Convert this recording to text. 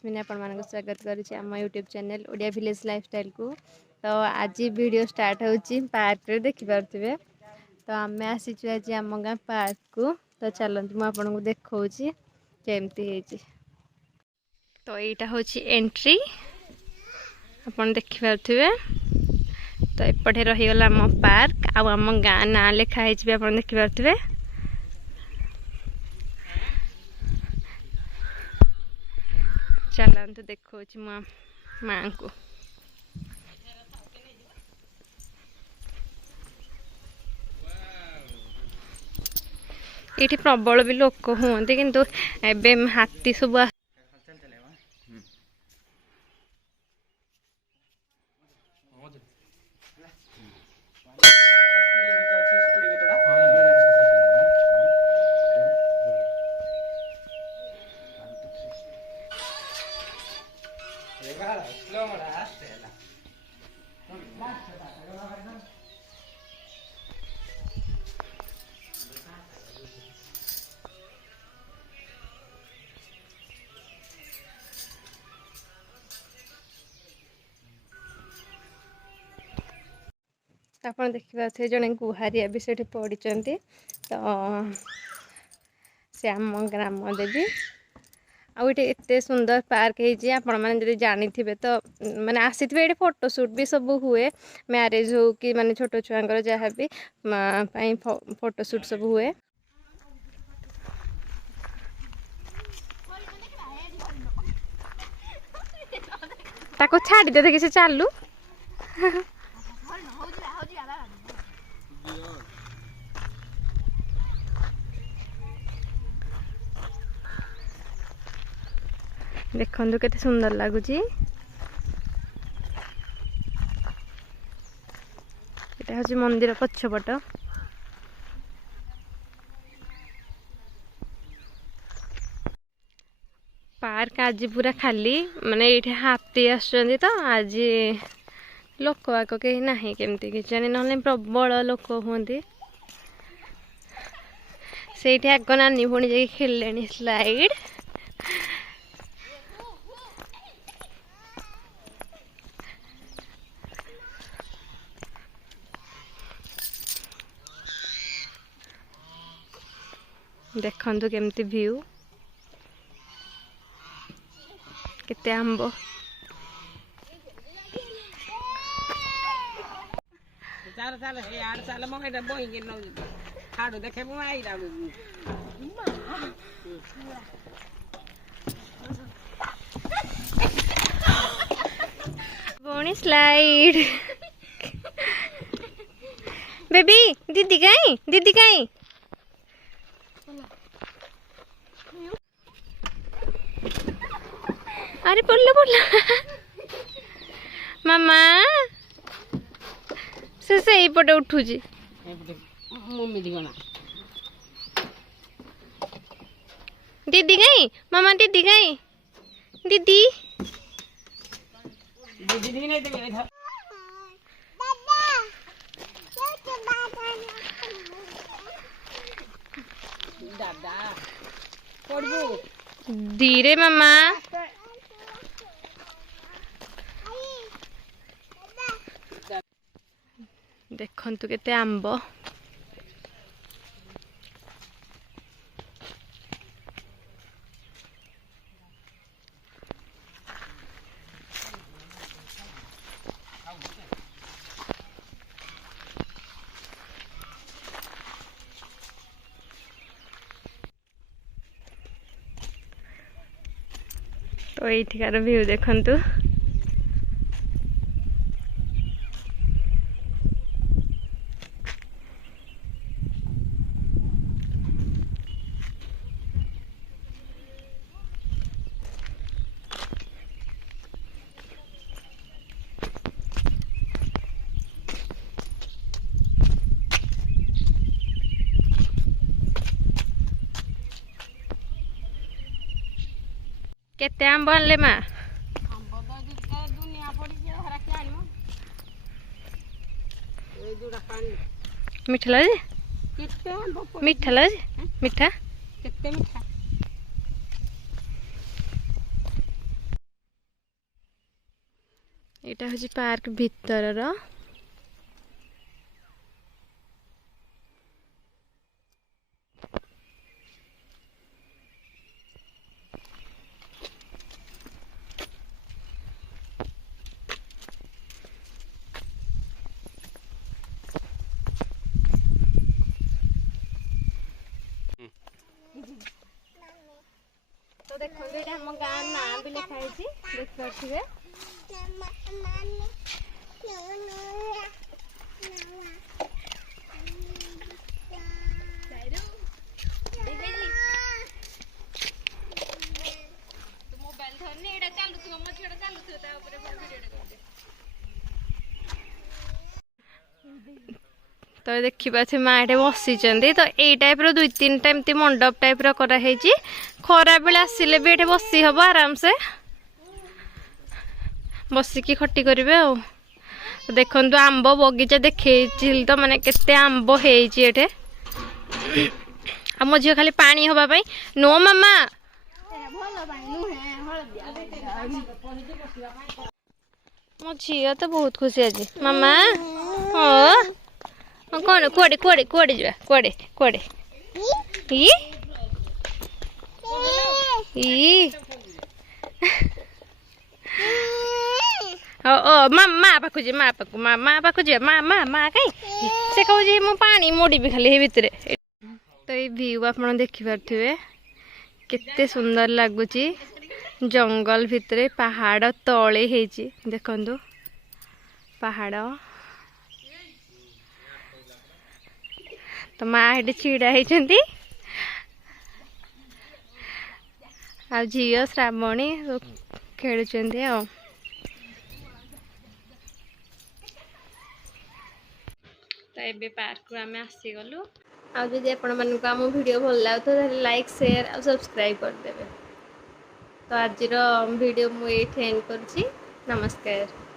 Jasmine आपण मानक स्वागत करुच्ची आम YouTube channel Odia village lifestyle को। तो आज वीडियो स्टार्ट होची पार्क रे देखि पारथिबे। तो आमे आसीचु आज आम गाँ पार्क को। तो चलंतु मु आपन को देखौची केमती हेची। तो एटा होची एंट्री आपण देखि पारथिबे। तो एपटे रही गला आम पार्क आ आम गाँ ना लिखा हेची आपण देखि पारथिबे। चलंतु देखो माँ को। ये प्रबल भी लोक हूँ किंतु एबे हाथी सब आप देखिए जड़े गुहारिया भी से पड़ी। तो से आम ग्राम देवी आउटे एत सुंदर पार्क है। आपण मैंने जानी थे तो मैंने आसी थे ये फोटोशूट भी सब हुए। मैरेज हो कि माने छोट छुआ जहाँ भी फोटोशूट सब हुए। ताको छाड़ी दे कि चालू देखो केते सुंदर लगुच। এটা হচ্ছে मंदिर पछपट। पार्क आज पूरा खाली माने ये हाथी आसुचंदी। तो आज लोक बाक कहीं ना केमती कि जानी ना प्रबल लोक हमें से आग नानी पुणी जा खेल स्लाइड। देखंतु केमती व्यू केते आंब चाल चाल हे आड़ चाल म एटा बोई के न खाडो देखे म आई राडू बोनी स्लाइड। बेबी दीदी कहीं अरे बोल मामा से पटे उठू मम्मी दिगना दीदी कहीं मामा दीदी कहीं दीदी दीदी नहीं तो मेरे दादा पड़बू धीरे मामा। देखंतु केते आंब तो ये व्यू देखंतु। केते आंब आनले माँ मीठा लगे मीठा लगे मीठा केते मीठा ଏଇଟା ହେଉଛି ପାର୍କ ଭିତରର। तो देखो ये हम गाँव नाम भी लिखा है देख पारे। तो देखिए माँ ये बसी तो यही टाइप रो 2-3 टाइम मंडप टाइप कराई खरा बेले आसिले भी ये बसी हम आराम से बसिकी खटी करेंगे आ देखु आंब बगीचा देखे तो माने केते आंब होटे मो झी खाली पानी हवाई नो मामा मो झी तो बहुत खुशी आज मामा कौन कुआड़े कुआड़े कुआड़े जा कुआड़े कुआड़े माँ पाखु जी माँ पाखु माँ पाखु जी माँ माँ माँ कहीं से कहूँ मु पानी मोड़ी भी खाली भितर तो ये व्यू आप देखिपे केते सुंदर लगुच जंगल भितर पहाड़ तले देखु पहाड़ तो माँ ये छिड़ा होती आ झील श्रावणी खेलुं तो ये पार्क आम आसीगलु आदि आपण मानक आम वीडियो भल लगे तो लाइक शेयर और सब्सक्राइब करदे। तो आज वीडियो मुझे एंड करुँची। नमस्कार।